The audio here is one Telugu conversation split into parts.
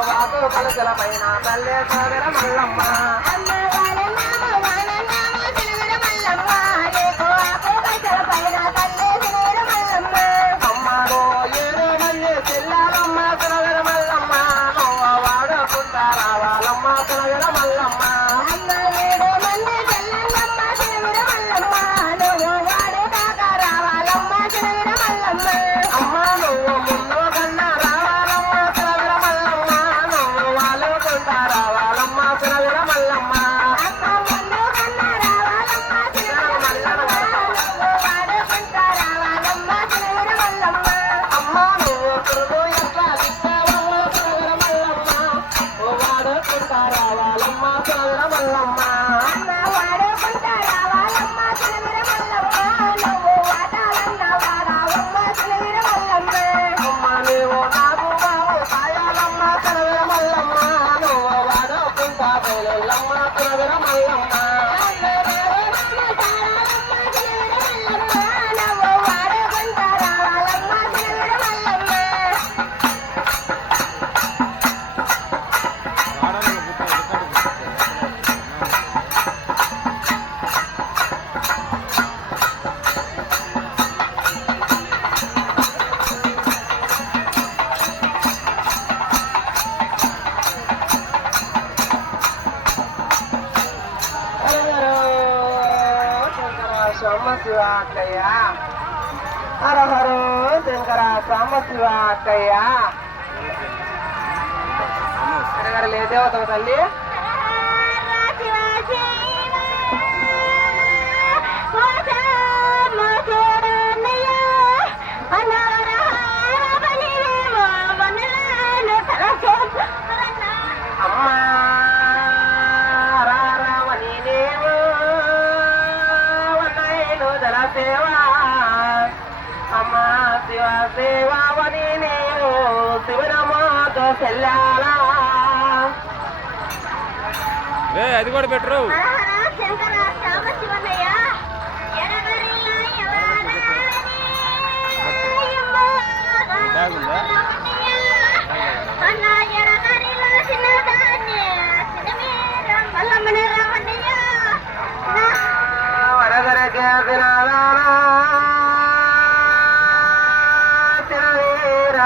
వాకు పలుకుల పైన తల్లే సోదర మల్లమ్మ అమ్మలో ఏడు మంది చెల్లాలమ్మ సోదర మల్లమ్మ నువ్వు వాడుకుంటా రావాలమ్మ సోదర మల్లమ్మ శివాకయ్య హర హరో శంకర సామ శివాకయ్య లే దేవతవ తల్లి అమ్మా సేవా అమ్మా శివ సేవావని నీవు శివనమాతో చెల్లాలా అది కూడా పెట్టరు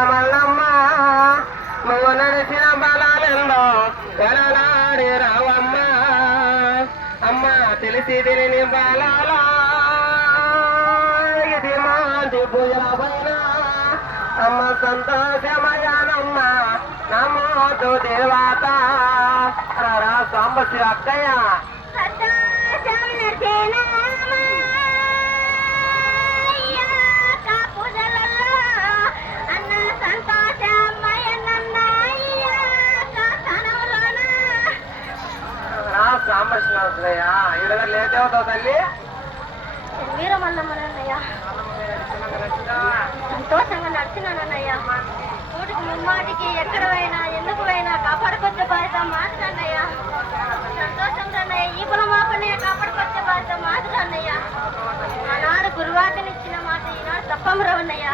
మల్లమ్మ నువ్వు నడిచిన బలాలెందో ఎలలాడి రావమ్మ అమ్మ తెలిసి తెలిని బలాలా ఇది మాది భుజపైన అమ్మ సంతోషమయానమ్మ నమోదు దేవాత రా సాంబశ్రీ అక్కయ్య సాంబశ్రీయ ఇక్కడ లేట్ అవుతావు తల్లి వీరమల్లమ్మనన్నయ్య సంతోషంగా నడిచినానన్నయ్య ఊటికి ముమ్మాటికి ఎక్కడ పోయినా ఎందుకు పోయినా కాపాడుకొచ్చే బాధ్యత మాట్లాడన్నయ్య సంతోషంగా అన్నయ్య ఈ పొలం మాపనే కాపాడుకొచ్చే బాధ్యత మాట్లాడన్నయ్య ఆనాడు గురువాకనిచ్చిన మాట ఈనాడు తప్పమరవన్నయ్య